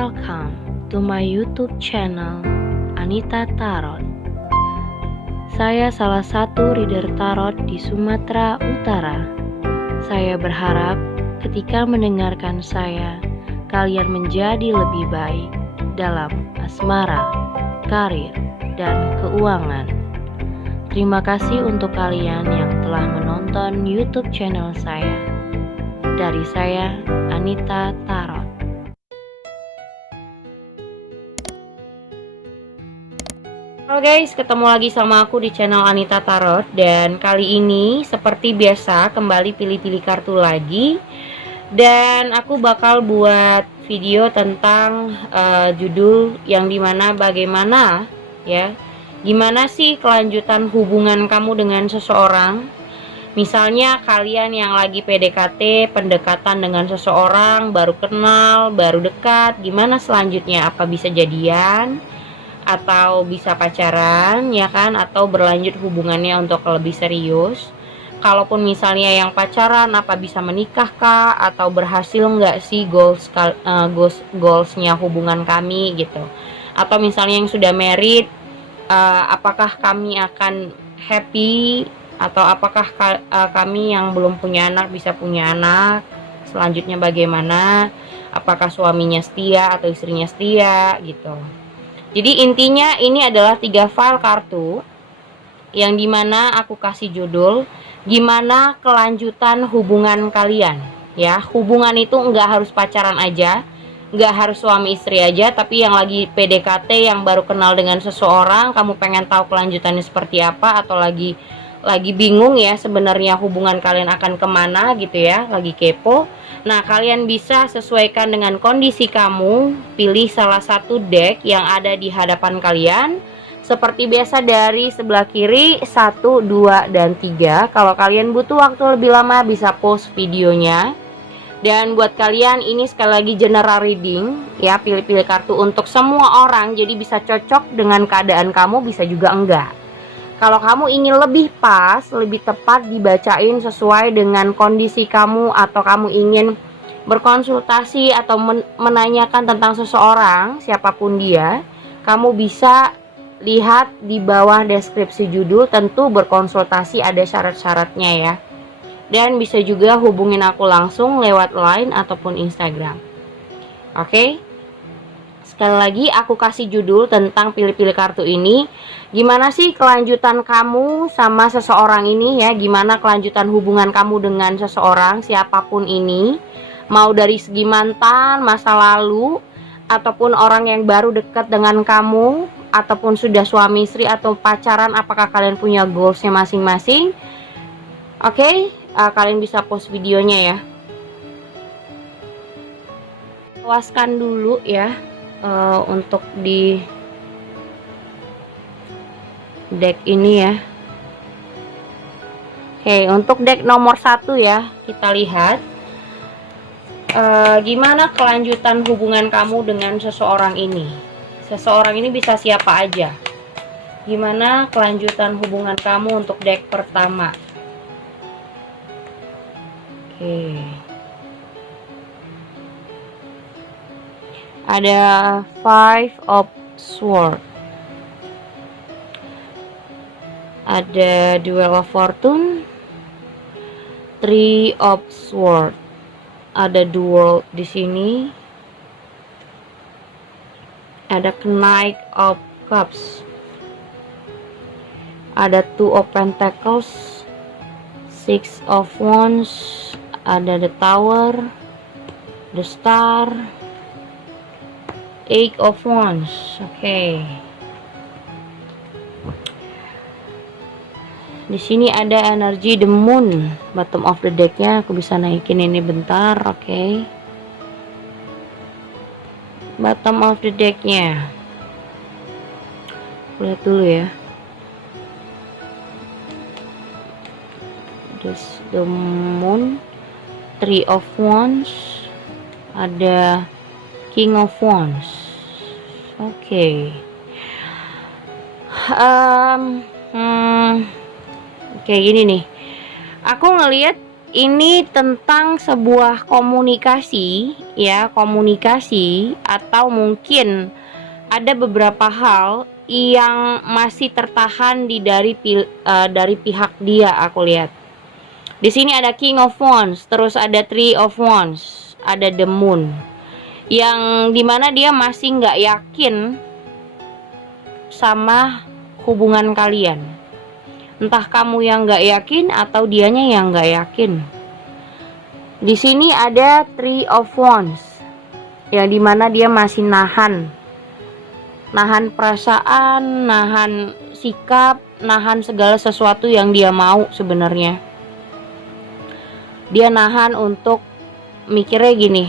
Welcome to my YouTube channel Anita Tarot. Saya salah satu reader tarot di Sumatera Utara. Saya berharap ketika mendengarkan saya, kalian menjadi lebih baik dalam asmara, karir, dan keuangan. Terima kasih untuk kalian yang telah menonton YouTube channel saya. Dari saya, Anita Tarot. Halo guys, ketemu lagi sama aku di channel Anita Tarot. Dan kali ini seperti biasa kembali pilih-pilih kartu lagi. Dan aku bakal buat video tentang judul yang dimana bagaimana ya, gimana sih kelanjutan hubungan kamu dengan seseorang. Misalnya kalian yang lagi PDKT, pendekatan dengan seseorang, baru kenal, baru dekat, gimana selanjutnya? Apa bisa jadian? Atau bisa pacaran, ya kan? Atau berlanjut hubungannya untuk lebih serius. Kalaupun misalnya yang pacaran, apa bisa menikah kah? Atau berhasil nggak sih goalsnya hubungan kami gitu? Atau misalnya yang sudah married, apakah kami akan happy? Atau apakah kami yang belum punya anak bisa punya anak? Selanjutnya bagaimana? Apakah suaminya setia atau istrinya setia gitu? Jadi intinya ini adalah 3 file kartu yang dimana aku kasih judul gimana kelanjutan hubungan kalian ya. Hubungan itu nggak harus pacaran aja, nggak harus suami istri aja, tapi yang lagi PDKT, yang baru kenal dengan seseorang, kamu pengen tahu kelanjutannya seperti apa, atau lagi bingung ya sebenarnya hubungan kalian akan kemana gitu ya, lagi kepo. Nah, kalian bisa sesuaikan dengan kondisi kamu, pilih salah satu deck yang ada di hadapan kalian. Seperti biasa dari sebelah kiri 1, 2, dan 3. Kalau kalian butuh waktu lebih lama bisa pause videonya. Dan buat kalian ini sekali lagi general reading ya, pilih-pilih kartu untuk semua orang, jadi bisa cocok dengan keadaan kamu, bisa juga enggak. Kalau kamu ingin lebih pas, lebih tepat dibacain sesuai dengan kondisi kamu, atau kamu ingin berkonsultasi atau menanyakan tentang seseorang, siapapun dia, kamu bisa lihat di bawah deskripsi judul, tentu berkonsultasi ada syarat-syaratnya ya. Dan bisa juga hubungin aku langsung lewat Line ataupun Instagram. Oke? Sekali lagi aku kasih judul tentang pilih-pilih kartu ini. Gimana sih kelanjutan kamu sama seseorang ini ya? Gimana kelanjutan hubungan kamu dengan seseorang, siapapun ini? Mau dari segi mantan, masa lalu, ataupun orang yang baru dekat dengan kamu, ataupun sudah suami istri atau pacaran, apakah kalian punya goalsnya masing-masing? Oke, kalian bisa pause videonya ya. Puaskan dulu ya untuk di deck ini ya. Oke, untuk deck nomor 1 ya, kita lihat gimana kelanjutan hubungan kamu dengan seseorang ini. Seseorang ini bisa siapa aja. Gimana kelanjutan hubungan kamu untuk deck pertama. Oke. Ada 5 of Swords. Ada Duel of Fortune, 3 of Swords, ada Duel di sini, ada Knight of Cups, ada 2 of Pentacles, 6 of Wands, ada the Tower, the Star, 8 of Wands. Oke. Di sini ada energi the moon, bottom of the decknya. Aku bisa naikin ini bentar, oke. Bottom of the decknya, lihat dulu ya. The moon, 3 of wands, ada king of wands. Oke. Kayak gini nih, aku ngelihat Ini tentang sebuah komunikasi, ya, komunikasi, atau mungkin ada beberapa hal yang masih tertahan dari pihak dia. Aku lihat di sini ada King of Wands, terus ada Three of Wands, ada The Moon, yang dimana dia masih nggak yakin sama hubungan kalian. Entah kamu yang nggak yakin atau dianya yang nggak yakin. Di sini ada Three of Wands, yang dimana dia masih nahan perasaan, nahan sikap, nahan segala sesuatu yang dia mau sebenarnya. Dia nahan untuk mikirnya gini,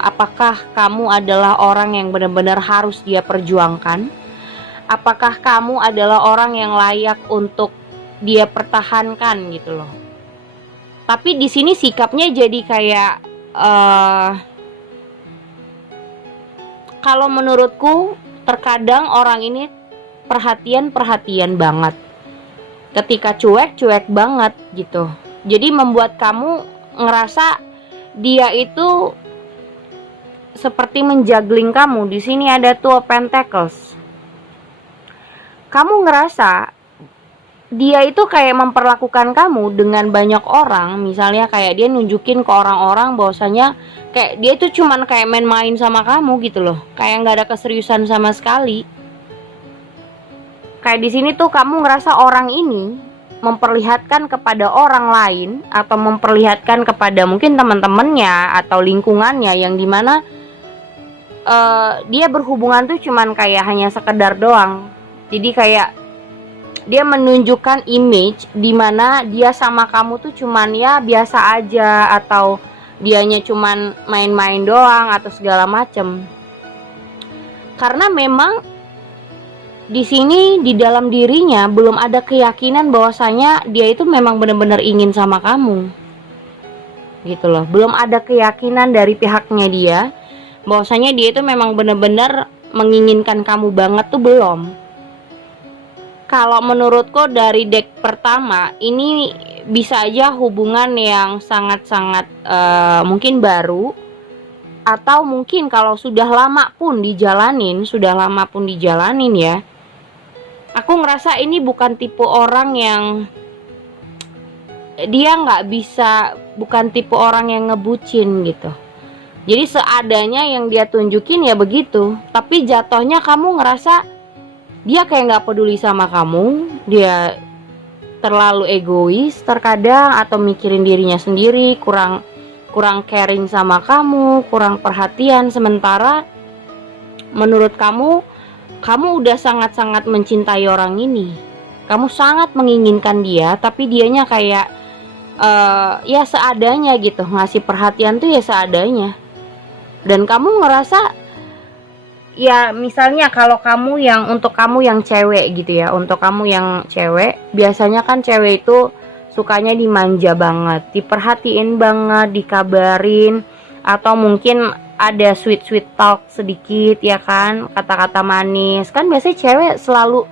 apakah kamu adalah orang yang benar-benar harus dia perjuangkan? Apakah kamu adalah orang yang layak untuk dia pertahankan gitu loh. Tapi di sini sikapnya jadi kayak kalau menurutku terkadang orang ini perhatian banget. Ketika cuek banget gitu. Jadi membuat kamu ngerasa dia itu seperti menjuggling kamu. Di sini ada Two of Pentacles. Kamu ngerasa dia itu kayak memperlakukan kamu dengan banyak orang. Misalnya kayak dia nunjukin ke orang-orang bahwasanya kayak dia itu cuman kayak main-main sama kamu gitu loh. Kayak nggak ada keseriusan sama sekali. Kayak di sini tuh kamu ngerasa orang ini memperlihatkan kepada orang lain atau memperlihatkan kepada mungkin teman-temannya atau lingkungannya yang dimana dia berhubungan tuh cuman kayak hanya sekedar doang. Jadi kayak dia menunjukkan image dimana dia sama kamu tuh cuman ya biasa aja, atau dianya cuman main-main doang atau segala macem. Karena memang di sini di dalam dirinya belum ada keyakinan bahwasanya dia itu memang benar-benar ingin sama kamu, gitu loh. Belum ada keyakinan dari pihaknya dia bahwasanya dia itu memang benar-benar menginginkan kamu banget tuh belum. Kalau menurutku dari deck pertama ini bisa aja hubungan yang sangat-sangat mungkin baru, atau mungkin kalau sudah lama pun dijalanin ya. Aku ngerasa ini bukan tipe orang yang dia nggak bisa, bukan tipe orang yang ngebucin gitu. Jadi seadanya yang dia tunjukin ya begitu, tapi jatuhnya kamu ngerasa dia kayak nggak peduli sama kamu, dia terlalu egois terkadang atau mikirin dirinya sendiri, kurang caring sama kamu, kurang perhatian. Sementara menurut kamu udah sangat-sangat mencintai orang ini, kamu sangat menginginkan dia, tapi dianya kayak ya seadanya gitu, ngasih perhatian tuh ya seadanya. Dan kamu ngerasa ya misalnya kalau kamu yang, untuk kamu yang cewek gitu ya, untuk kamu yang cewek, biasanya kan cewek itu sukanya dimanja banget, diperhatiin banget, dikabarin, atau mungkin ada sweet talk sedikit ya kan, kata-kata manis. Kan biasanya cewek selalu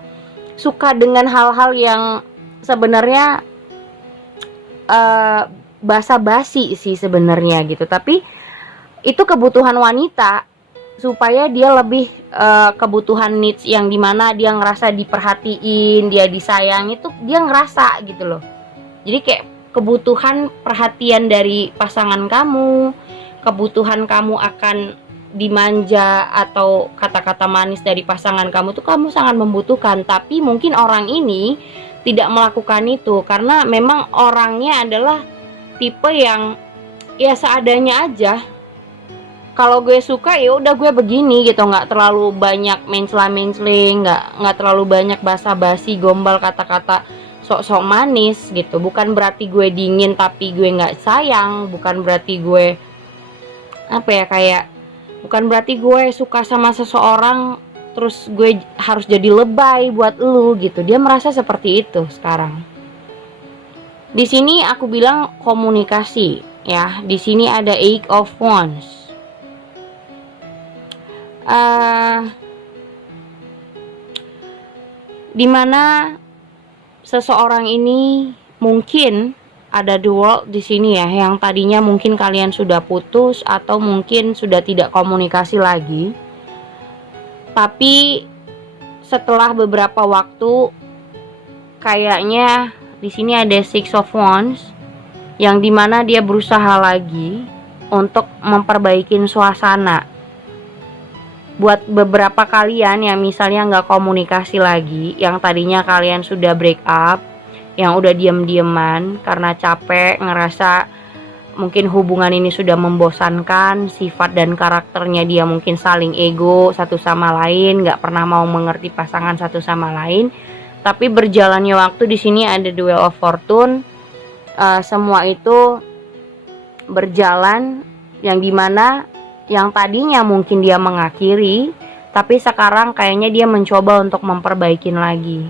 suka dengan hal-hal yang sebenarnya basa-basi sih sebenarnya gitu, tapi itu kebutuhan wanita supaya dia lebih kebutuhan needs yang dimana dia ngerasa diperhatiin, dia disayang, itu dia ngerasa gitu loh. Jadi kayak kebutuhan perhatian dari pasangan kamu, kebutuhan kamu akan dimanja atau kata-kata manis dari pasangan kamu tuh kamu sangat membutuhkan. Tapi mungkin orang ini tidak melakukan itu karena memang orangnya adalah tipe yang ya seadanya aja. Kalau gue suka ya udah gue begini gitu, nggak terlalu banyak mencela-menceling, nggak terlalu banyak basa-basi, gombal kata-kata sok-sok manis gitu. Bukan berarti gue dingin tapi gue nggak sayang, bukan berarti gue apa ya, kayak bukan berarti gue suka sama seseorang terus gue harus jadi lebay buat lu gitu. Dia merasa seperti itu sekarang. Di sini aku bilang komunikasi ya. Di sini ada Eight of Wands. Dimana seseorang ini mungkin ada the world di sini ya, yang tadinya mungkin kalian sudah putus atau mungkin sudah tidak komunikasi lagi. Tapi setelah beberapa waktu, kayaknya di sini ada Six of Wands, yang dimana dia berusaha lagi untuk memperbaiki suasana. Buat beberapa kalian yang misalnya nggak komunikasi lagi, yang tadinya kalian sudah break up, yang udah diem-dieman karena capek, ngerasa mungkin hubungan ini sudah membosankan, sifat dan karakternya dia mungkin saling ego satu sama lain, nggak pernah mau mengerti pasangan satu sama lain. Tapi berjalannya waktu, di sini ada the Wheel of Fortune, semua itu berjalan, yang dimana yang tadinya mungkin dia mengakhiri, tapi sekarang kayaknya dia mencoba untuk memperbaikin lagi.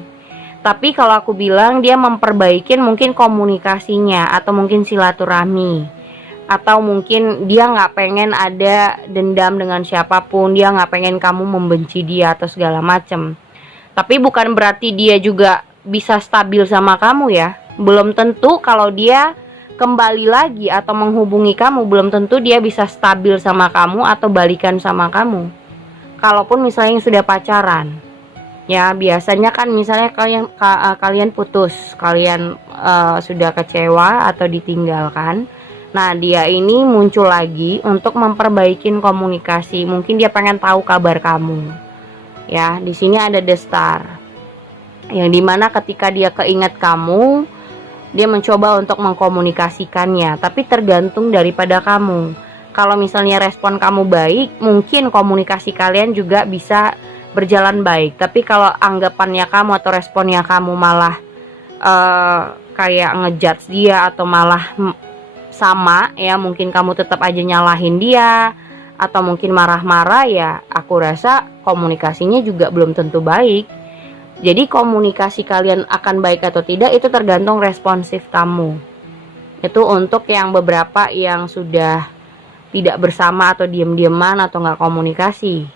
Tapi kalau aku bilang dia memperbaikin mungkin komunikasinya, atau mungkin silaturahmi, atau mungkin dia nggak pengen ada dendam dengan siapapun, dia nggak pengen kamu membenci dia atau segala macem. Tapi bukan berarti dia juga bisa stabil sama kamu ya. Belum tentu kalau dia kembali lagi atau menghubungi kamu, belum tentu dia bisa stabil sama kamu atau balikan sama kamu. Kalaupun misalnya sudah pacaran, ya biasanya kan misalnya kalian putus, kalian sudah kecewa atau ditinggalkan. Nah, dia ini muncul lagi untuk memperbaiki komunikasi. Mungkin dia pengen tahu kabar kamu. Ya, di sini ada The Star, yang dimana ketika dia keinget kamu, dia mencoba untuk mengkomunikasikannya, tapi tergantung daripada kamu. Kalau misalnya respon kamu baik, mungkin komunikasi kalian juga bisa berjalan baik. Tapi kalau anggapannya kamu atau responnya kamu malah kayak ngejudge dia, atau malah sama ya, mungkin kamu tetap aja nyalahin dia, atau mungkin marah-marah, ya aku rasa komunikasinya juga belum tentu baik. Jadi komunikasi kalian akan baik atau tidak itu tergantung responsif kamu. Itu untuk yang beberapa yang sudah tidak bersama atau diem-dieman atau nggak komunikasi.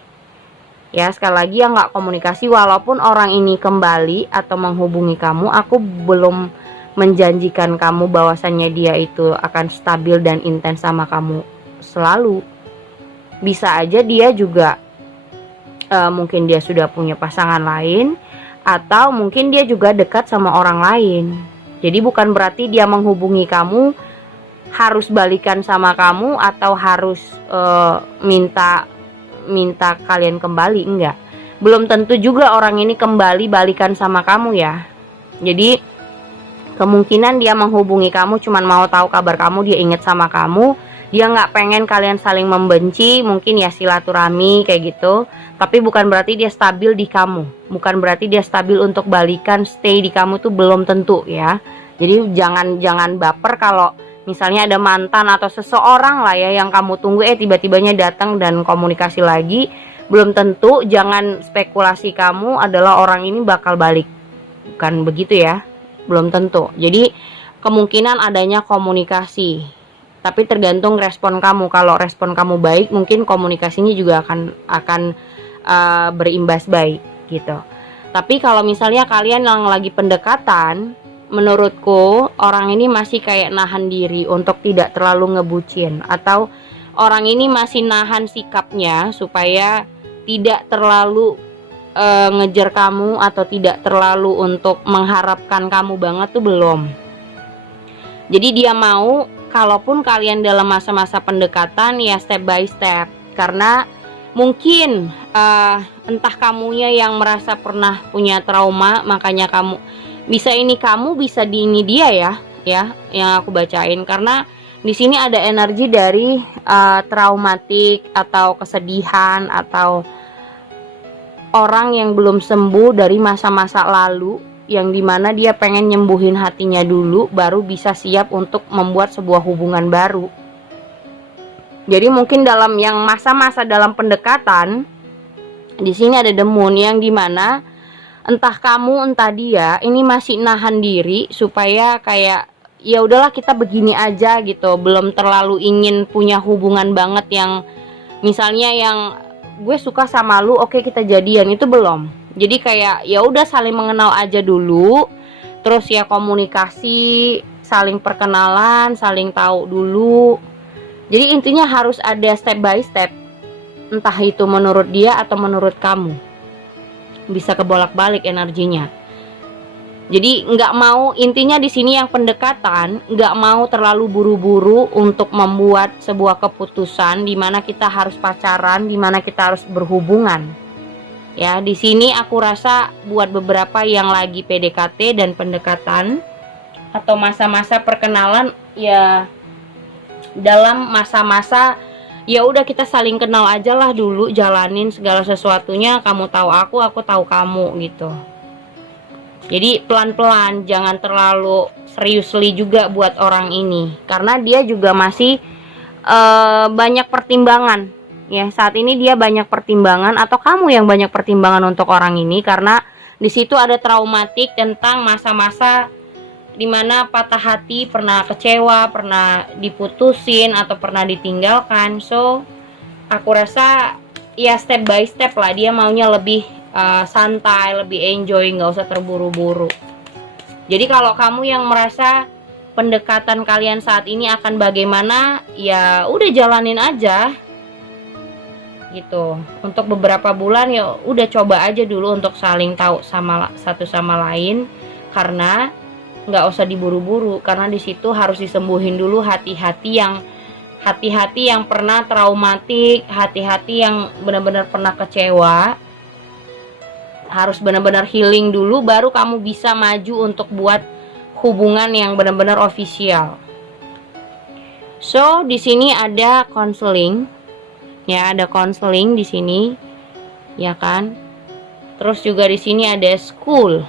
Ya, sekali lagi yang nggak komunikasi, walaupun orang ini kembali atau menghubungi kamu, aku belum menjanjikan kamu bahwasannya dia itu akan stabil dan intens sama kamu selalu. Bisa aja dia juga mungkin dia sudah punya pasangan lain, atau mungkin dia juga dekat sama orang lain. Jadi bukan berarti dia menghubungi kamu harus balikan sama kamu atau harus minta kalian kembali, enggak. Belum tentu juga orang ini kembali balikan sama kamu ya. Jadi kemungkinan dia menghubungi kamu cuman mau tahu kabar kamu, dia inget sama kamu, dia nggak pengen kalian saling membenci, mungkin ya silaturahmi kayak gitu. Tapi bukan berarti dia stabil di kamu, bukan berarti dia stabil untuk balikan, stay di kamu tuh belum tentu ya. Jadi jangan baper kalau misalnya ada mantan atau seseorang lah ya yang kamu tunggu tiba-tibanya datang dan komunikasi lagi, belum tentu. Jangan spekulasi kamu adalah orang ini bakal balik, bukan begitu ya, belum tentu. Jadi kemungkinan adanya komunikasi, tapi tergantung respon kamu. Kalau respon kamu baik, mungkin komunikasinya juga akan berimbas baik gitu. Tapi kalau misalnya kalian yang lagi pendekatan, menurutku orang ini masih kayak nahan diri untuk tidak terlalu ngebucin, atau orang ini masih nahan sikapnya supaya tidak terlalu ngejar kamu, atau tidak terlalu untuk mengharapkan kamu banget tuh belum. Jadi dia mau kalaupun kalian dalam masa-masa pendekatan ya step by step, karena mungkin entah kamunya yang merasa pernah punya trauma, makanya kamu bisa di ini dia ya yang aku bacain. Karena di sini ada energi dari traumatik atau kesedihan, atau orang yang belum sembuh dari masa-masa lalu, yang dimana dia pengen nyembuhin hatinya dulu baru bisa siap untuk membuat sebuah hubungan baru. Jadi mungkin dalam yang masa-masa dalam pendekatan, di sini ada The Moon, yang dimana entah kamu entah dia ini masih nahan diri supaya kayak ya udahlah kita begini aja gitu, belum terlalu ingin punya hubungan banget yang misalnya yang gue suka sama lu, oke kita jadian, itu belum. Jadi kayak ya udah saling mengenal aja dulu, terus ya komunikasi, saling perkenalan, saling tahu dulu. Jadi intinya harus ada step by step, entah itu menurut dia atau menurut kamu. Bisa kebolak-balik energinya. Jadi nggak mau, intinya di sini yang pendekatan nggak mau terlalu buru-buru untuk membuat sebuah keputusan di mana kita harus pacaran, di mana kita harus berhubungan. Ya, di sini aku rasa buat beberapa yang lagi PDKT dan pendekatan atau masa-masa perkenalan, ya dalam masa-masa ya udah kita saling kenal aja lah dulu, jalanin segala sesuatunya, kamu tahu aku tahu kamu gitu. Jadi pelan-pelan, jangan terlalu seriously juga buat orang ini, karena dia juga masih banyak pertimbangan. Ya, saat ini dia banyak pertimbangan, atau kamu yang banyak pertimbangan untuk orang ini, karena di situ ada traumatik tentang masa-masa dimana patah hati, pernah kecewa, pernah diputusin atau pernah ditinggalkan. So aku rasa ya step by step lah, dia maunya lebih santai, lebih enjoy, nggak usah terburu-buru. Jadi kalau kamu yang merasa pendekatan kalian saat ini akan bagaimana, ya udah jalanin aja gitu. Untuk beberapa bulan ya udah coba aja dulu untuk saling tahu sama satu sama lain, karena nggak usah diburu-buru, karena di situ harus disembuhin dulu hati-hati yang pernah traumatik, hati-hati yang benar-benar pernah kecewa. Harus benar-benar healing dulu, baru kamu bisa maju untuk buat hubungan yang benar-benar official. So di sini ada counseling, ya ada counseling di sini, ya kan. Terus juga di sini ada school.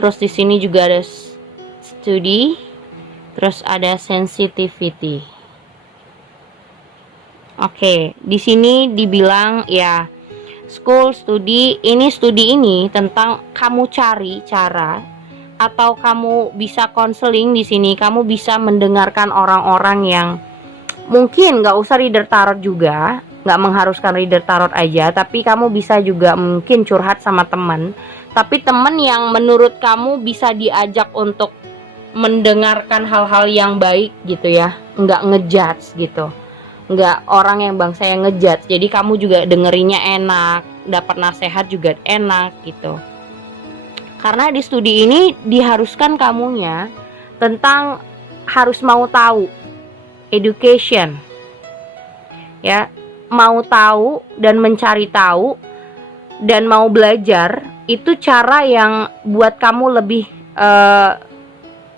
Terus di sini juga ada studi, terus ada sensitivity. Oke, di sini dibilang ya school, studi ini tentang kamu cari cara, atau kamu bisa counseling di sini, kamu bisa mendengarkan orang-orang yang mungkin nggak usah reader tarot juga, nggak mengharuskan reader tarot aja, tapi kamu bisa juga mungkin curhat sama teman. Tapi teman yang menurut kamu bisa diajak untuk mendengarkan hal-hal yang baik gitu ya, nggak ngejudge gitu, nggak orang yang bangsa yang ngejudge. Jadi kamu juga dengerinnya enak, dapat nasihat juga enak gitu. Karena di studi ini diharuskan kamunya tentang harus mau tahu, education, ya, mau tahu dan mencari tahu dan mau belajar. Itu cara yang buat kamu lebih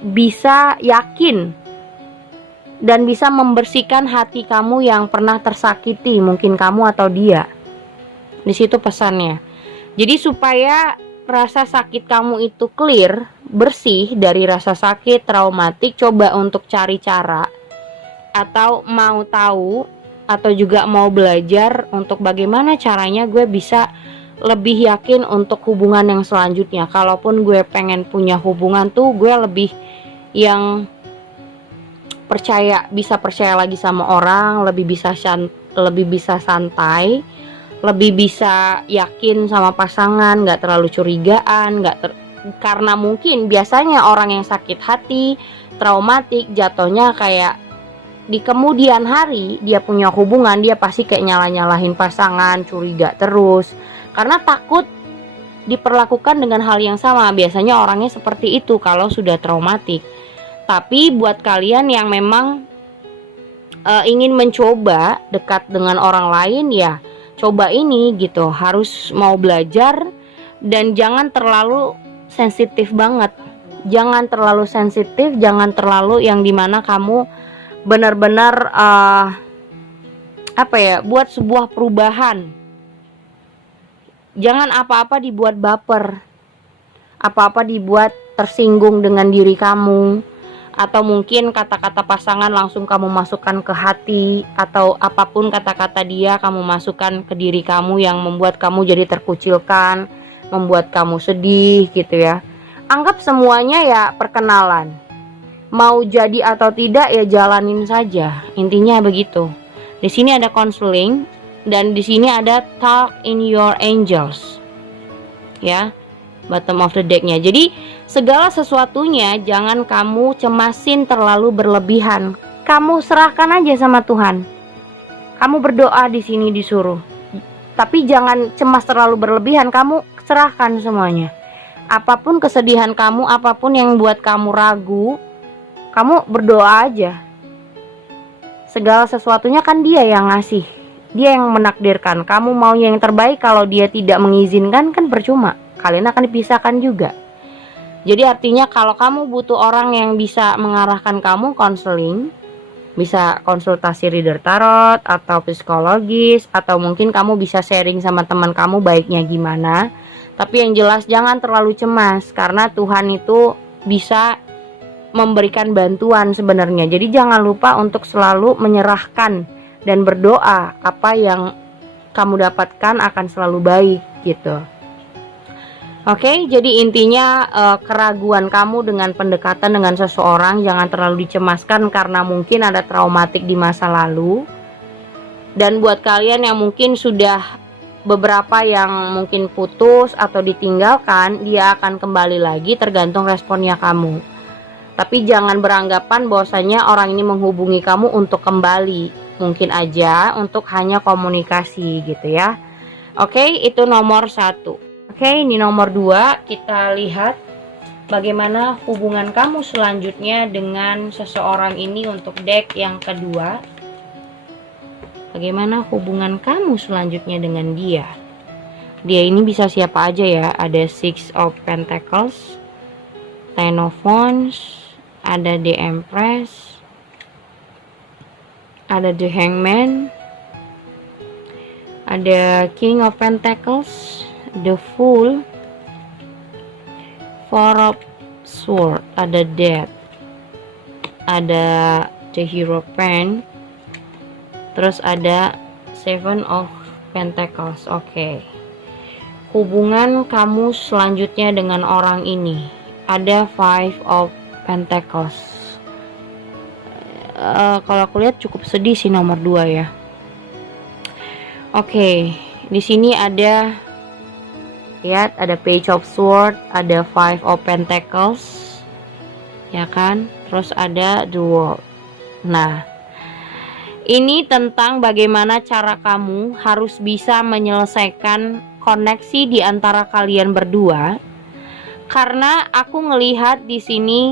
bisa yakin dan bisa membersihkan hati kamu yang pernah tersakiti, mungkin kamu atau dia. Di situ pesannya. Jadi supaya rasa sakit kamu itu clear, bersih dari rasa sakit, traumatik, coba untuk cari cara atau mau tahu atau juga mau belajar untuk bagaimana caranya gue bisa lebih yakin untuk hubungan yang selanjutnya. Kalaupun gue pengen punya hubungan tuh, gue lebih yang bisa percaya lagi sama orang, lebih bisa santai, lebih bisa yakin sama pasangan, nggak terlalu curigaan, karena mungkin biasanya orang yang sakit hati, traumatik, jatuhnya kayak di kemudian hari dia punya hubungan, dia pasti kayak nyalahin pasangan, curiga terus. Karena takut diperlakukan dengan hal yang sama. Biasanya orangnya seperti itu kalau sudah traumatik. Tapi buat kalian yang memang ingin mencoba dekat dengan orang lain, ya coba ini gitu. Harus mau belajar dan jangan terlalu sensitif banget. Jangan terlalu sensitif, jangan terlalu yang dimana kamu benar-benar buat sebuah perubahan. Jangan apa-apa dibuat baper, apa-apa dibuat tersinggung dengan diri kamu, atau mungkin kata-kata pasangan langsung kamu masukkan ke hati, atau apapun kata-kata dia kamu masukkan ke diri kamu yang membuat kamu jadi terkucilkan, membuat kamu sedih gitu ya. Anggap semuanya ya perkenalan. Mau jadi atau tidak ya jalanin saja. Intinya begitu. Di sini ada counseling. Dan di sini ada talk in your angels, ya. bottom of the decknya. Jadi segala sesuatunya jangan kamu cemasin terlalu berlebihan. Kamu serahkan aja sama Tuhan. Kamu berdoa di sini disuruh. Tapi jangan cemas terlalu berlebihan. Kamu serahkan semuanya. Apapun kesedihan kamu, apapun yang buat kamu ragu, kamu berdoa aja. Segala sesuatunya kan Dia yang ngasih. Dia yang menakdirkan. Kamu mau yang terbaik, kalau Dia tidak mengizinkan kan percuma. Kalian akan dipisahkan juga. Jadi artinya kalau kamu butuh orang yang bisa mengarahkan kamu, konseling, bisa konsultasi reader tarot atau psikologis, atau mungkin kamu bisa sharing sama teman kamu baiknya gimana. Tapi yang jelas jangan terlalu cemas, karena Tuhan itu bisa memberikan bantuan sebenarnya. Jadi jangan lupa untuk selalu menyerahkan dan berdoa, apa yang kamu dapatkan akan selalu baik gitu. Oke, jadi intinya keraguan kamu dengan pendekatan dengan seseorang jangan terlalu dicemaskan karena mungkin ada traumatik di masa lalu. Dan buat kalian yang mungkin sudah beberapa yang mungkin putus atau ditinggalkan, dia akan kembali lagi tergantung responnya kamu. Tapi jangan beranggapan bahwasanya orang ini menghubungi kamu untuk kembali. Mungkin aja untuk hanya komunikasi gitu ya. Oke, itu nomor 1. Oke, ini nomor 2. Kita lihat bagaimana hubungan kamu selanjutnya dengan seseorang ini untuk deck yang kedua. Bagaimana hubungan kamu selanjutnya dengan dia? Dia ini bisa siapa aja ya. Ada Six of Pentacles, Ten of Wands, ada The Empress, ada The Hangman, ada King of Pentacles, The Fool, Four of Swords, ada Death, ada The Hierophant, terus ada Seven of Pentacles. Oke. Hubungan kamu selanjutnya dengan orang ini, ada Five of Pentacles. Kalau aku lihat cukup sedih sih nomor 2 ya. Oke, di sini ada, lihat, ada Page of Swords, ada Five of Pentacles, ya kan? Terus ada The World. Nah, ini tentang bagaimana cara kamu harus bisa menyelesaikan koneksi di antara kalian berdua. Karena aku ngelihat di sini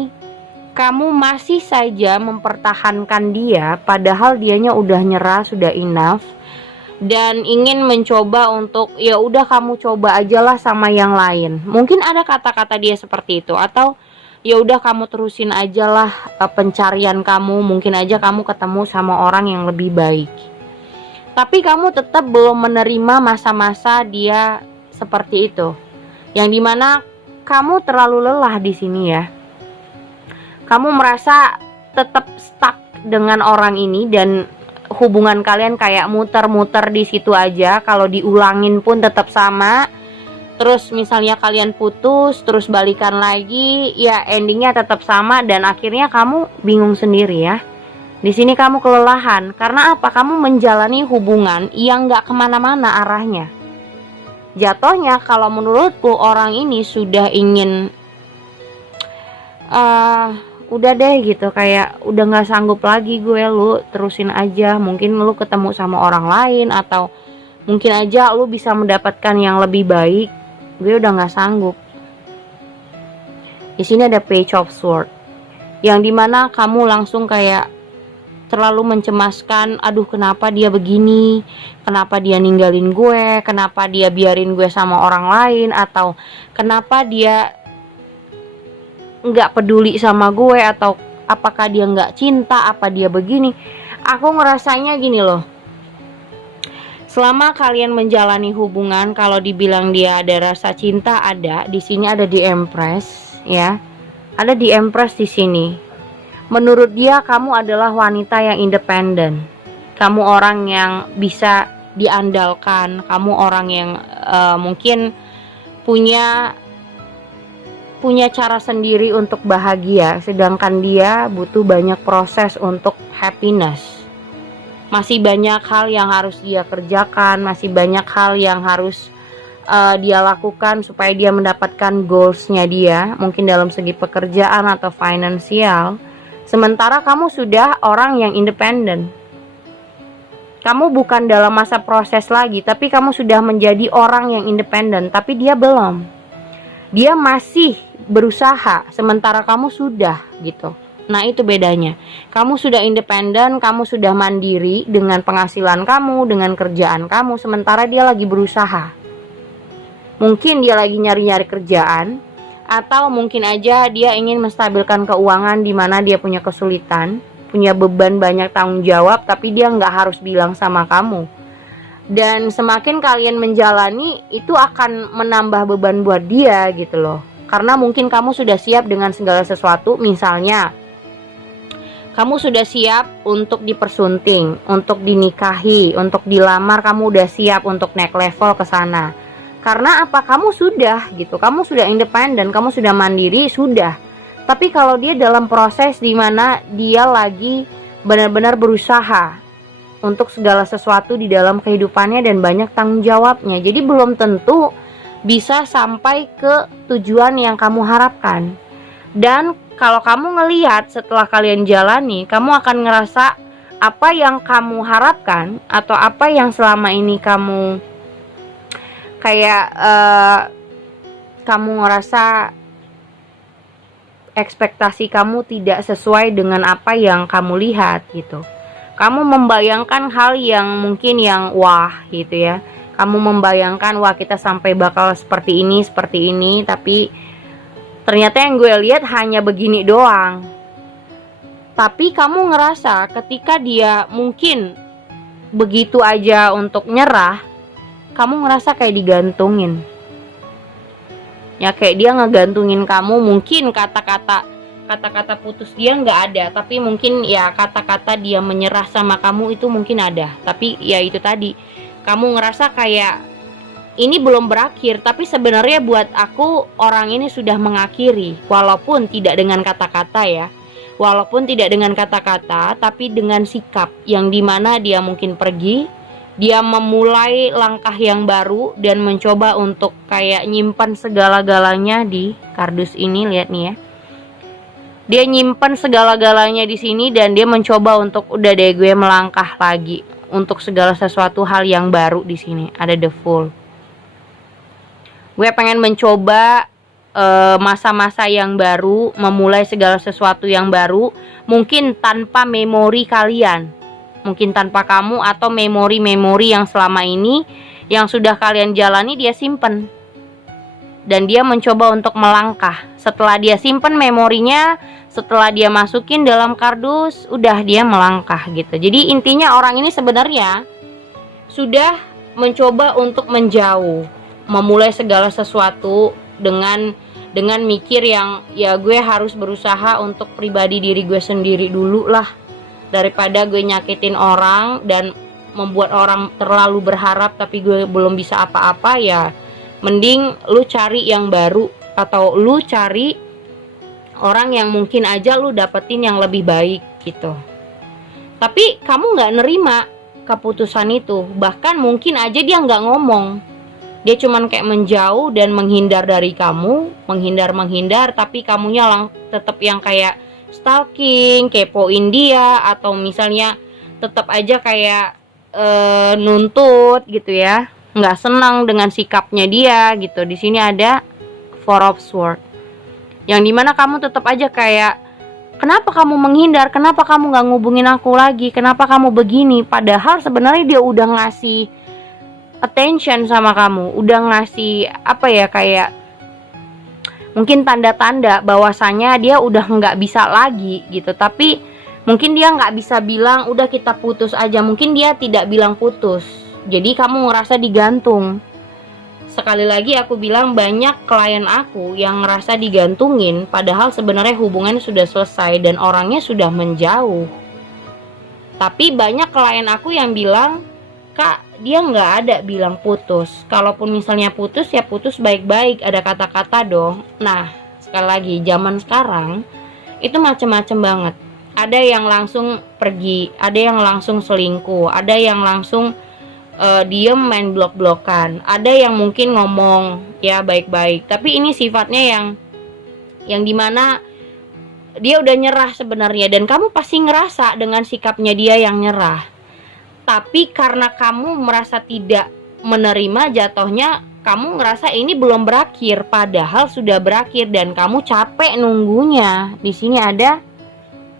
kamu masih saja mempertahankan dia, padahal dianya udah nyerah, sudah enough, dan ingin mencoba untuk ya udah kamu coba ajalah sama yang lain. Mungkin ada kata-kata dia seperti itu, atau ya udah kamu terusin ajalah pencarian kamu, mungkin aja kamu ketemu sama orang yang lebih baik. Tapi kamu tetap belum menerima masa-masa dia seperti itu, yang dimana kamu terlalu lelah di sini ya. Kamu merasa tetap stuck dengan orang ini dan hubungan kalian kayak muter-muter di situ aja. Kalau diulangin pun tetap sama. Terus misalnya kalian putus, terus balikan lagi, ya endingnya tetap sama dan akhirnya kamu bingung sendiri ya. Di sini kamu kelelahan karena apa? Kamu menjalani hubungan yang nggak kemana-mana arahnya. Jatuhnya kalau menurutku orang ini sudah ingin udah deh gitu, kayak udah nggak sanggup lagi gue, lu terusin aja, mungkin lu ketemu sama orang lain atau mungkin aja lu bisa mendapatkan yang lebih baik, gue udah nggak sanggup. Di sini ada Page of Swords, yang dimana kamu langsung kayak terlalu mencemaskan, aduh kenapa dia begini, kenapa dia ninggalin gue, kenapa dia biarin gue sama orang lain, atau kenapa dia nggak peduli sama gue, atau apakah dia nggak cinta, apa dia begini. Aku ngerasanya gini loh, selama kalian menjalani hubungan, kalau dibilang dia ada rasa cinta, ada. Di sini ada di Empress ya, ada di Empress di sini. Menurut dia kamu adalah wanita yang independen, kamu orang yang bisa diandalkan, kamu orang yang mungkin punya cara sendiri untuk bahagia, sedangkan dia butuh banyak proses untuk happiness. Masih banyak hal yang harus dia kerjakan, masih banyak hal yang harus dia lakukan supaya dia mendapatkan goalsnya dia, mungkin dalam segi pekerjaan atau finansial. Sementara kamu sudah orang yang independen. Kamu bukan dalam masa proses lagi, tapi kamu sudah menjadi orang yang independen, tapi dia belum. Dia masih berusaha, sementara kamu sudah gitu. Nah, itu bedanya. Kamu sudah independen, kamu sudah mandiri dengan penghasilan kamu, dengan kerjaan kamu, sementara dia lagi berusaha. Mungkin dia lagi nyari-nyari kerjaan, atau mungkin aja dia ingin menstabilkan keuangan di mana dia punya kesulitan, punya beban banyak tanggung jawab, tapi dia nggak harus bilang sama kamu. Dan semakin kalian menjalani, itu akan menambah beban buat dia gitu loh. Karena mungkin kamu sudah siap dengan segala sesuatu. Misalnya kamu sudah siap untuk dipersunting, untuk dinikahi, untuk dilamar, kamu udah siap untuk naik level ke sana. Karena apa? Kamu sudah gitu, kamu sudah independen, kamu sudah mandiri, sudah. Tapi kalau dia dalam proses di mana dia lagi benar-benar berusaha untuk segala sesuatu di dalam kehidupannya dan banyak tanggung jawabnya, jadi belum tentu bisa sampai ke tujuan yang kamu harapkan. Dan kalau kamu ngelihat setelah kalian jalani, kamu akan ngerasa apa yang kamu harapkan atau apa yang selama ini kamu kayak kamu ngerasa ekspektasi kamu tidak sesuai dengan apa yang kamu lihat gitu. Kamu membayangkan hal yang mungkin yang wah gitu ya. Kamu membayangkan wah kita sampai bakal seperti ini, tapi ternyata yang gue lihat hanya begini doang. Tapi kamu ngerasa ketika dia mungkin begitu aja untuk nyerah, kamu ngerasa kayak digantungin. Ya kayak dia ngegantungin kamu, mungkin kata-kata putus dia nggak ada, tapi mungkin ya kata-kata dia menyerah sama kamu itu mungkin ada. Tapi ya itu tadi, kamu ngerasa kayak ini belum berakhir, tapi sebenarnya buat aku orang ini sudah mengakhiri, walaupun tidak dengan kata-kata ya, walaupun tidak dengan kata-kata, tapi dengan sikap yang dimana dia mungkin pergi, dia memulai langkah yang baru dan mencoba untuk kayak nyimpan segala-galanya di kardus ini, lihat nih ya. Dia nyimpan segala-galanya di sini dan dia mencoba untuk udah deh gue melangkah lagi untuk segala sesuatu hal yang baru di sini. Ada the Fool. Gue pengen mencoba masa-masa yang baru, memulai segala sesuatu yang baru, mungkin tanpa memori kalian, mungkin tanpa kamu atau memori-memori yang selama ini yang sudah kalian jalani dia simpen. Dan dia mencoba untuk melangkah. Setelah dia simpen memorinya, setelah dia masukin dalam kardus, udah dia melangkah gitu. Jadi intinya orang ini sebenarnya sudah mencoba untuk menjauh, memulai segala sesuatu dengan mikir yang ya gue harus berusaha untuk pribadi diri gue sendiri dulu lah, daripada gue nyakitin orang dan membuat orang terlalu berharap tapi gue belum bisa apa-apa. Ya mending lu cari yang baru, atau lu cari orang yang mungkin aja lu dapetin yang lebih baik gitu. Tapi kamu gak nerima keputusan itu, bahkan mungkin aja dia gak ngomong. Dia cuman kayak menjauh dan menghindar dari kamu, menghindar, tapi kamunya tetap yang kayak stalking, kepoin dia, atau misalnya tetap aja kayak nuntut gitu ya, nggak senang dengan sikapnya dia gitu. Di sini ada Four of Swords, yang dimana kamu tetap aja kayak, kenapa kamu menghindar, kenapa kamu nggak ngubungin aku lagi, kenapa kamu begini, padahal sebenarnya dia udah ngasih attention sama kamu, udah ngasih apa ya, kayak mungkin tanda-tanda bahwasanya dia udah nggak bisa lagi gitu. Tapi mungkin dia nggak bisa bilang udah kita putus aja, mungkin dia tidak bilang putus, jadi kamu ngerasa digantung. Sekali lagi aku bilang, banyak klien aku yang ngerasa digantungin padahal sebenarnya hubungannya sudah selesai dan orangnya sudah menjauh. Tapi banyak klien aku yang bilang, Kak, dia nggak ada bilang putus. Kalaupun misalnya putus, ya putus baik-baik, ada kata-kata dong. Nah, sekali lagi, zaman sekarang itu macem-macem banget. Ada yang langsung pergi, ada yang langsung selingkuh, ada yang langsung diem main blok-blokan. Ada yang mungkin ngomong ya baik-baik, tapi ini sifatnya yang dimana dia udah nyerah sebenarnya, dan kamu pasti ngerasa dengan sikapnya dia yang nyerah. Tapi karena kamu merasa tidak menerima, jatuhnya kamu ngerasa ini belum berakhir, padahal sudah berakhir dan kamu capek nunggunya. Di sini ada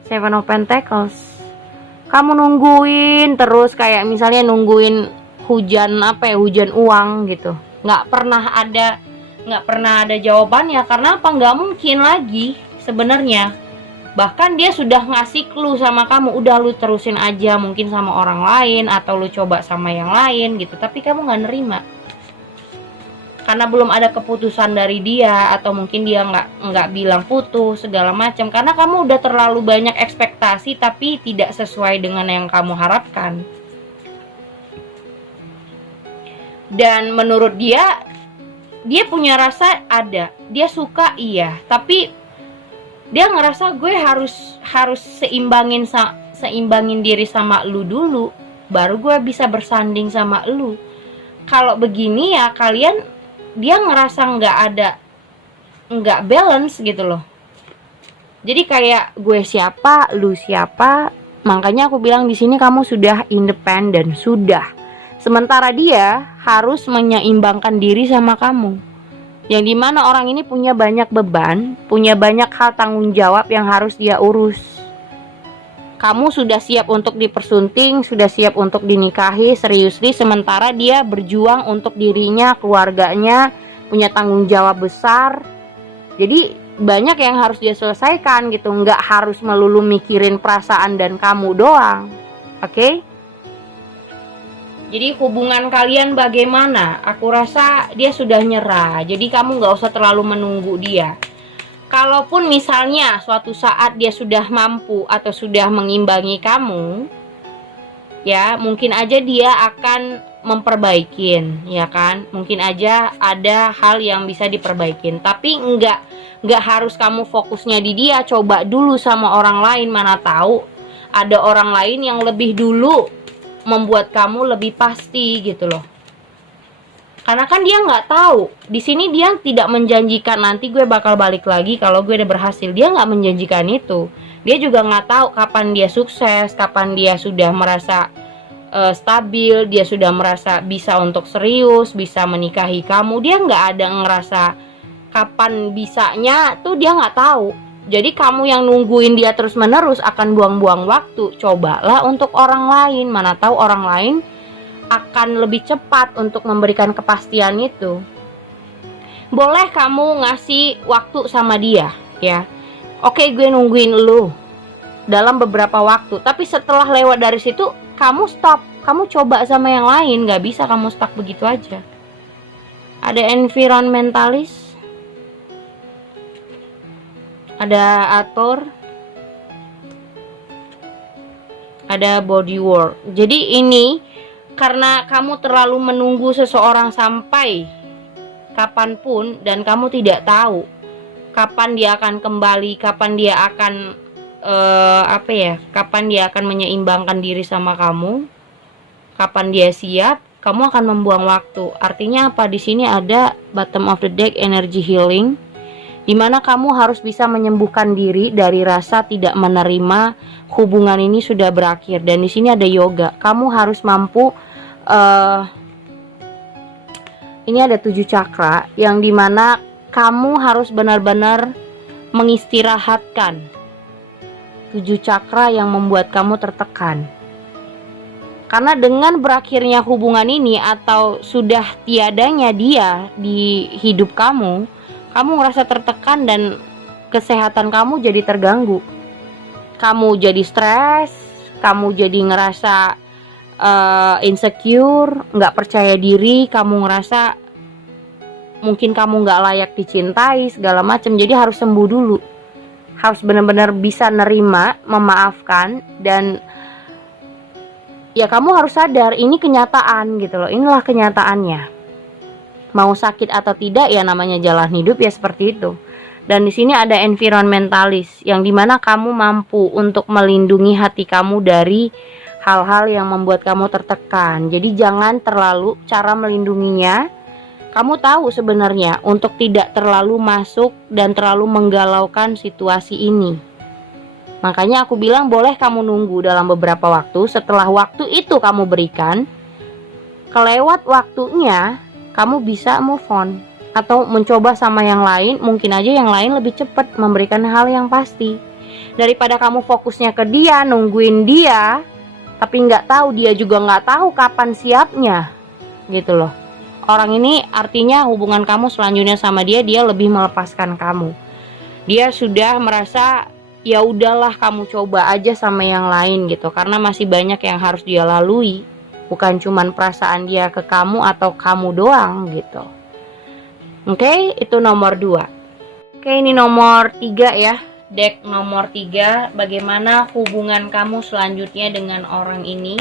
Seven of Pentacles. Kamu nungguin terus, kayak misalnya nungguin hujan hujan uang gitu. Nggak pernah ada jawabannya. Karena apa? Nggak mungkin lagi sebenarnya. Bahkan dia sudah ngasih clue sama kamu, udah lu terusin aja mungkin sama orang lain, atau lu coba sama yang lain gitu, tapi kamu nggak nerima karena belum ada keputusan dari dia, atau mungkin dia nggak bilang putus segala macam, karena kamu udah terlalu banyak ekspektasi tapi tidak sesuai dengan yang kamu harapkan. Dan menurut dia punya rasa ada, dia suka iya, tapi dia ngerasa gue harus seimbangin diri sama lu dulu, baru gue bisa bersanding sama lu. Kalau begini ya kalian, dia ngerasa nggak balance gitu loh. Jadi kayak gue siapa, lu siapa. Makanya aku bilang di sini kamu sudah independen, sudah. Sementara dia harus menyeimbangkan diri sama kamu. Yang dimana orang ini punya banyak beban, punya banyak hal tanggung jawab yang harus dia urus. Kamu sudah siap untuk dipersunting, sudah siap untuk dinikahi, seriously, sementara dia berjuang untuk dirinya, keluarganya, punya tanggung jawab besar. Jadi banyak yang harus dia selesaikan gitu, nggak harus melulu mikirin perasaan dan kamu doang. Oke? Jadi hubungan kalian bagaimana? Aku rasa dia sudah nyerah. Jadi kamu gak usah terlalu menunggu dia. Kalaupun misalnya suatu saat dia sudah mampu atau sudah mengimbangi kamu, ya mungkin aja dia akan memperbaikin, ya kan? Mungkin aja ada hal yang bisa diperbaikin. Tapi nggak harus kamu fokusnya di dia. Coba dulu sama orang lain, mana tahu ada orang lain yang lebih dulu membuat kamu lebih pasti gitu loh. Karena kan dia nggak tahu. Di sini dia tidak menjanjikan nanti gue bakal balik lagi kalau gue udah berhasil. Dia nggak menjanjikan itu. Dia juga nggak tahu kapan dia sukses, kapan dia sudah merasa stabil, dia sudah merasa bisa untuk serius, bisa menikahi kamu. Dia nggak ada ngerasa kapan bisanya tuh, dia nggak tahu. Jadi kamu yang nungguin dia terus menerus akan buang-buang waktu. Cobalah untuk orang lain, mana tahu orang lain akan lebih cepat untuk memberikan kepastian itu. Boleh kamu ngasih waktu sama dia, ya. Oke, gue nungguin lu dalam beberapa waktu, tapi setelah lewat dari situ kamu stop, kamu coba sama yang lain. Gak bisa kamu stuck begitu aja. Ada environmentalis, ada atur, ada body work. Jadi ini karena kamu terlalu menunggu seseorang sampai kapanpun, dan kamu tidak tahu kapan dia akan kembali, kapan dia akan kapan dia akan menyeimbangkan diri sama kamu, kapan dia siap. Kamu akan membuang waktu. Artinya apa? Di sini ada bottom of the deck, energy healing, dimana kamu harus bisa menyembuhkan diri dari rasa tidak menerima hubungan ini sudah berakhir. Dan di sini ada yoga. Kamu harus mampu. Ini ada 7 cakra, yang dimana kamu harus benar-benar mengistirahatkan 7 cakra yang membuat kamu tertekan. Karena dengan berakhirnya hubungan ini atau sudah tiadanya dia di hidup kamu, kamu ngerasa tertekan dan kesehatan kamu jadi terganggu. Kamu jadi stres, kamu jadi ngerasa insecure, nggak percaya diri, kamu ngerasa mungkin kamu nggak layak dicintai, segala macam. Jadi harus sembuh dulu. Harus benar-benar bisa nerima, memaafkan, dan ya kamu harus sadar ini kenyataan gitu loh. Inilah kenyataannya. Mau sakit atau tidak ya namanya jalan hidup ya seperti itu. Dan di sini ada environmentalis, yang dimana kamu mampu untuk melindungi hati kamu dari hal-hal yang membuat kamu tertekan. Jadi jangan terlalu cara melindunginya. Kamu tahu sebenarnya untuk tidak terlalu masuk dan terlalu menggalaukan situasi ini. Makanya aku bilang boleh kamu nunggu dalam beberapa waktu. Setelah waktu itu kamu berikan, kelewat waktunya, kamu bisa move on. Atau mencoba sama yang lain, mungkin aja yang lain lebih cepat memberikan hal yang pasti. Daripada kamu fokusnya ke dia, nungguin dia, tapi nggak tahu, dia juga nggak tahu kapan siapnya, gitu loh. Orang ini artinya hubungan kamu selanjutnya sama dia lebih melepaskan kamu. Dia sudah merasa ya udahlah kamu coba aja sama yang lain gitu, karena masih banyak yang harus dia lalui, bukan cuman perasaan dia ke kamu atau kamu doang gitu. Oke, itu nomor 2. Oke, ini nomor 3 ya. Deck nomor 3, bagaimana hubungan kamu selanjutnya dengan orang ini.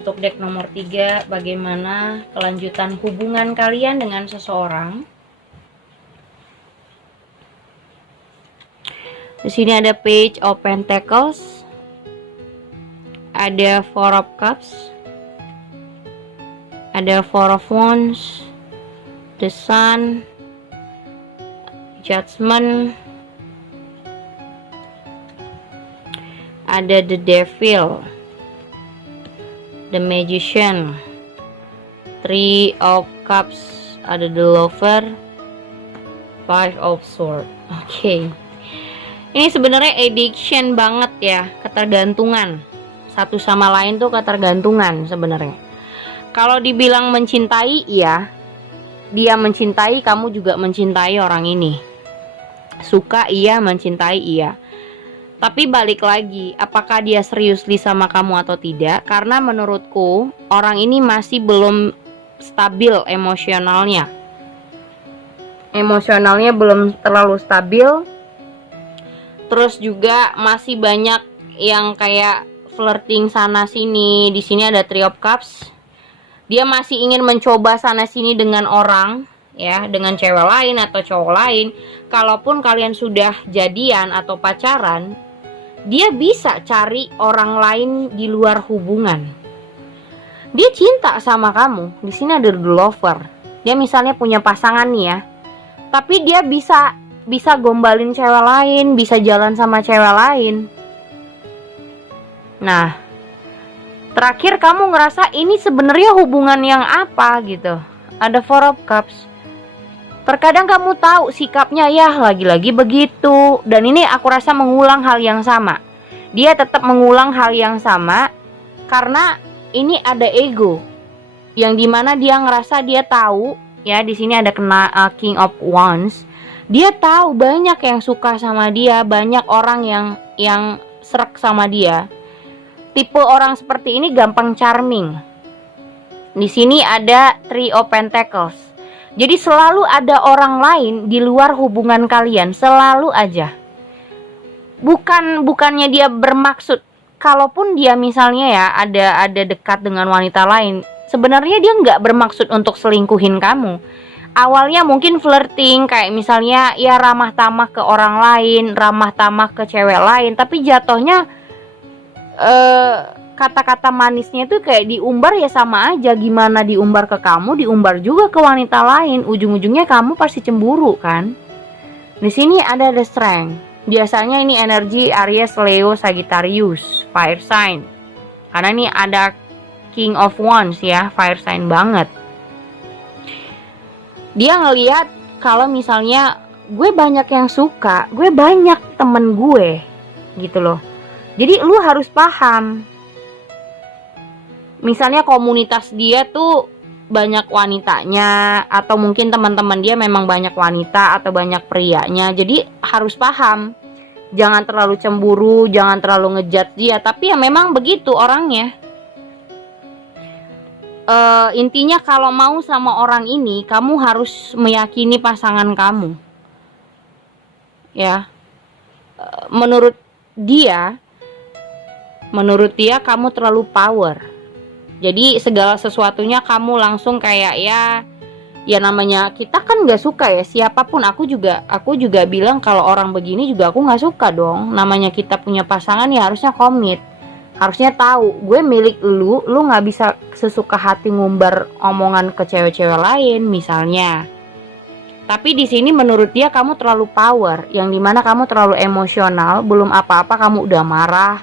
Untuk deck nomor 3, bagaimana kelanjutan hubungan kalian dengan seseorang. Di sini ada Page of Pentacles, ada Four of Cups, ada Four of Wands, The Sun, Judgment, ada The Devil, The Magician, Three of Cups, ada The Lover, Five of Swords. Oke. Ini sebenarnya addiction banget ya, ketergantungan. Satu sama lain tuh ketergantungan sebenarnya. Kalau dibilang mencintai, iya. Dia mencintai, kamu juga mencintai orang ini. Suka iya, mencintai iya. Tapi balik lagi, apakah dia serius sama kamu atau tidak? Karena menurutku orang ini masih belum stabil emosionalnya. Emosionalnya belum terlalu stabil. Terus juga masih banyak yang kayak flirting sana sini. Di sini ada Three of Cups. Dia masih ingin mencoba sana sini dengan orang, ya, dengan cewek lain atau cowok lain. Kalaupun kalian sudah jadian atau pacaran, dia bisa cari orang lain di luar hubungan. Dia cinta sama kamu. Di sini ada The Lover. Dia misalnya punya pasangan nih ya, tapi dia bisa gombalin cewek lain, bisa jalan sama cewek lain. Nah, terakhir kamu ngerasa ini sebenarnya hubungan yang apa gitu. Ada Four of Cups. Terkadang kamu tahu sikapnya ya lagi-lagi begitu. Dan ini aku rasa mengulang hal yang sama. Dia tetap mengulang hal yang sama karena ini ada ego. Yang dimana dia ngerasa dia tahu, ya di sini ada kena King of Wands. Dia tahu banyak yang suka sama dia, banyak orang yang serak sama dia. Tipe orang seperti ini gampang charming. Di sini ada Three of Pentacles. Jadi selalu ada orang lain di luar hubungan kalian, selalu aja. Bukannya dia bermaksud, kalaupun dia misalnya ya ada dekat dengan wanita lain, sebenarnya dia nggak bermaksud untuk selingkuhin kamu. Awalnya mungkin flirting, kayak misalnya ya ramah tamah ke orang lain, ramah tamah ke cewek lain, tapi jatuhnya kata-kata manisnya tuh kayak diumbar ya sama aja. Gimana diumbar ke kamu, diumbar juga ke wanita lain. Ujung-ujungnya kamu pasti cemburu kan. Di sini ada The Strength. Biasanya ini energi Aries, Leo, Sagittarius, fire sign. Karena ini ada King of Wands ya, fire sign banget. Dia ngelihat kalau misalnya gue banyak yang suka, gue banyak temen gue gitu loh. Jadi lu harus paham. Misalnya komunitas dia tuh banyak wanitanya, atau mungkin teman-teman dia memang banyak wanita atau banyak prianya. Jadi harus paham. Jangan terlalu cemburu, jangan terlalu ngejudge dia. Tapi ya memang begitu orangnya. Intinya kalau mau sama orang ini, kamu harus meyakini pasangan kamu. Ya. Menurut dia kamu terlalu power. Jadi segala sesuatunya kamu langsung kayak ya namanya kita kan nggak suka ya, siapapun. Aku juga bilang kalau orang begini juga aku nggak suka dong. Namanya kita punya pasangan ya harusnya komit. Harusnya tahu, gue milik lu nggak bisa sesuka hati ngumbar omongan ke cewek-cewek lain misalnya. Tapi di sini menurut dia kamu terlalu power, yang dimana kamu terlalu emosional, belum apa-apa kamu udah marah,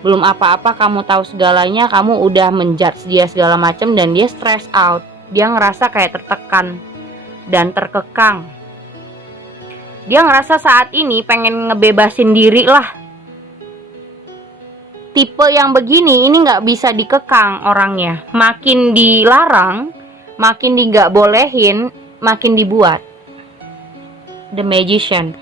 belum apa-apa kamu tahu segalanya, kamu udah menjudge dia segala macam dan dia stress out. Dia ngerasa kayak tertekan dan terkekang. Dia ngerasa saat ini pengen ngebebasin diri lah. Tipe yang begini ini nggak bisa dikekang orangnya. Makin dilarang, makin nggak bolehin, makin dibuat. The Magician.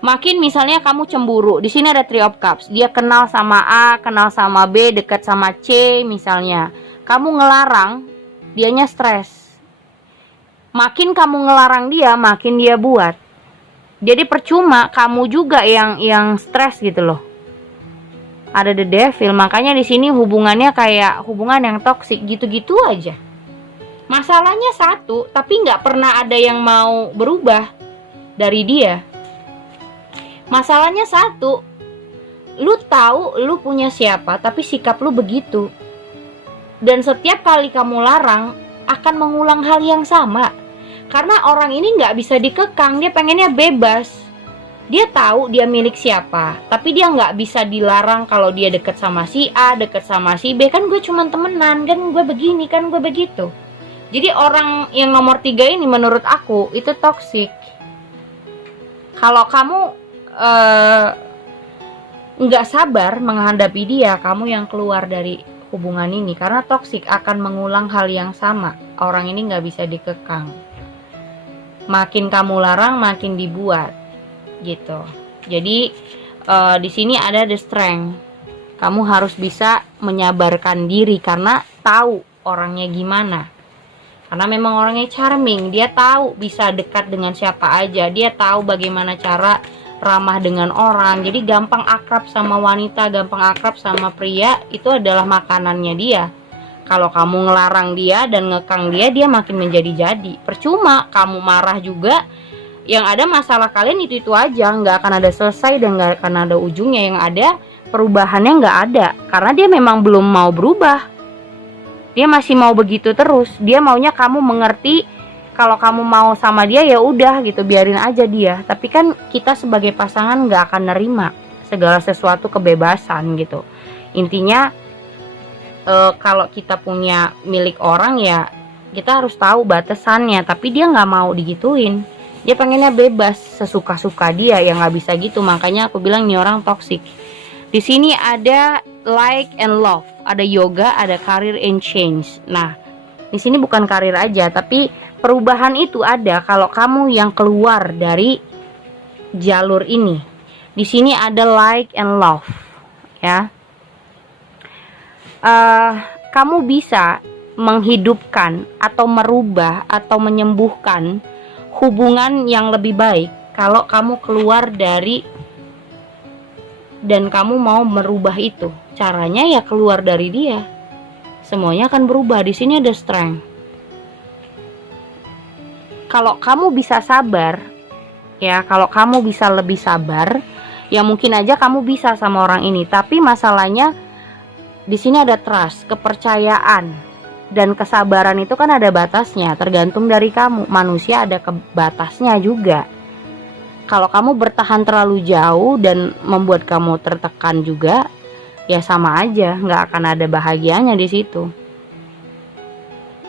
Makin misalnya kamu cemburu. Di sini ada Three of Cups. Dia kenal sama A, kenal sama B, dekat sama C misalnya. Kamu ngelarang, dianya stres. Makin kamu ngelarang dia, makin dia buat. Jadi percuma kamu juga yang stres gitu loh. Ada The Devil, makanya di sini hubungannya kayak hubungan yang toksik gitu-gitu aja. Masalahnya satu, tapi nggak pernah ada yang mau berubah dari dia. Masalahnya satu, lu tahu lu punya siapa, tapi sikap lu begitu. Dan setiap kali kamu larang, akan mengulang hal yang sama. Karena orang ini nggak bisa dikekang, dia pengennya bebas. Dia tahu dia milik siapa, tapi dia nggak bisa dilarang kalau dia deket sama si A, deket sama si B. Kan gue cuma temenan, kan gue begini, kan gue begitu. Jadi orang yang nomor 3 ini menurut aku itu toksik. Kalau kamu nggak sabar menghadapi dia, kamu yang keluar dari hubungan ini. Karena toksik akan mengulang hal yang sama. Orang ini nggak bisa dikekang. Makin kamu larang, makin dibuat. Gitu. Jadi di sini ada the strength. Kamu harus bisa menyabarkan diri karena tahu orangnya gimana. Karena memang orangnya charming, dia tahu bisa dekat dengan siapa aja, dia tahu bagaimana cara ramah dengan orang. Jadi gampang akrab sama wanita, gampang akrab sama pria, itu adalah makanannya dia. Kalau kamu ngelarang dia dan ngekang dia, dia makin menjadi-jadi. Percuma, kamu marah juga. Yang ada masalah kalian itu aja, nggak akan ada selesai dan nggak akan ada ujungnya. Yang ada perubahannya nggak ada, karena dia memang belum mau berubah. Dia masih mau begitu terus. Dia maunya kamu mengerti kalau kamu mau sama dia ya udah gitu, biarin aja dia. Tapi kan kita sebagai pasangan nggak akan nerima segala sesuatu kebebasan gitu. Intinya kalau kita punya milik orang ya kita harus tahu batasannya. Tapi dia nggak mau digituin. Dia pengennya bebas, sesuka-suka dia, yang nggak bisa gitu. Makanya aku bilang nih orang toksik. Di sini ada like and love, ada yoga, ada career and change. Nah, di sini bukan karir aja, tapi perubahan itu ada kalau kamu yang keluar dari jalur ini. Di sini ada like and love, ya. Kamu bisa menghidupkan atau merubah atau menyembuhkan hubungan yang lebih baik kalau kamu keluar dari dan kamu mau merubah itu. Caranya ya keluar dari dia. Semuanya akan berubah. Di sini ada strength. Kalau kamu bisa sabar, ya, kalau kamu bisa lebih sabar, ya mungkin aja kamu bisa sama orang ini. Tapi masalahnya di sini ada trust, kepercayaan. Dan kesabaran itu kan ada batasnya, tergantung dari kamu. Manusia ada batasnya juga. Kalau kamu bertahan terlalu jauh dan membuat kamu tertekan juga, ya sama aja, nggak akan ada bahagianya di situ.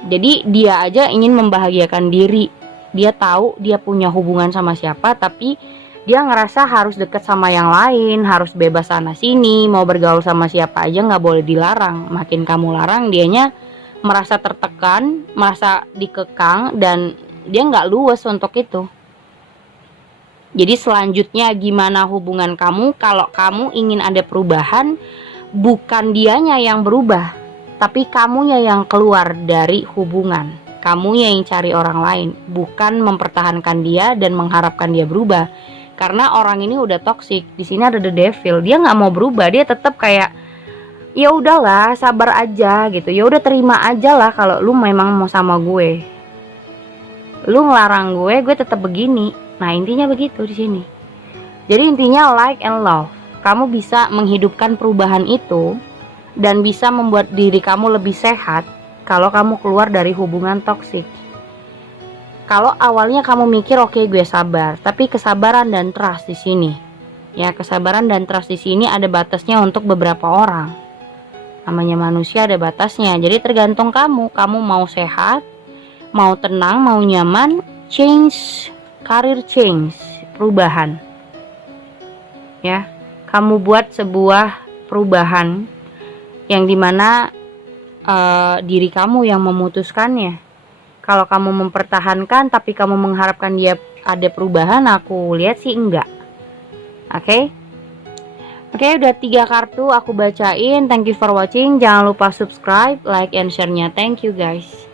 Jadi dia aja ingin membahagiakan diri. Dia tahu dia punya hubungan sama siapa, tapi dia ngerasa harus deket sama yang lain, harus bebas sana sini, mau bergaul sama siapa aja nggak boleh dilarang. Makin kamu larang, dianya merasa tertekan, merasa dikekang, dan dia nggak luwes untuk itu. Jadi selanjutnya gimana hubungan kamu? Kalau kamu ingin ada perubahan, bukan dianya yang berubah, tapi kamunya yang keluar dari hubungan. Kamunya yang cari orang lain, bukan mempertahankan dia dan mengharapkan dia berubah. Karena orang ini udah toksik. Di sini ada the devil, dia nggak mau berubah, dia tetap kayak ya udahlah, sabar aja gitu. Ya udah, terima aja lah kalau lu memang mau sama gue. Lu ngelarang gue tetap begini. Nah, intinya begitu di sini. Jadi intinya like and love. Kamu bisa menghidupkan perubahan itu dan bisa membuat diri kamu lebih sehat kalau kamu keluar dari hubungan toksik. Kalau awalnya kamu mikir oke, gue sabar, tapi kesabaran dan trust di sini. Ya, kesabaran dan trust di sini ada batasnya untuk beberapa orang. Namanya manusia ada batasnya. Jadi tergantung kamu mau sehat, mau tenang, mau nyaman, change, career change, perubahan. Ya, kamu buat sebuah perubahan yang dimana diri kamu yang memutuskannya. Kalau kamu mempertahankan tapi kamu mengharapkan dia ada perubahan, aku lihat sih enggak. Oke, udah 3 kartu aku bacain. Thank you for watching. Jangan lupa subscribe, like, and share-nya. Thank you guys.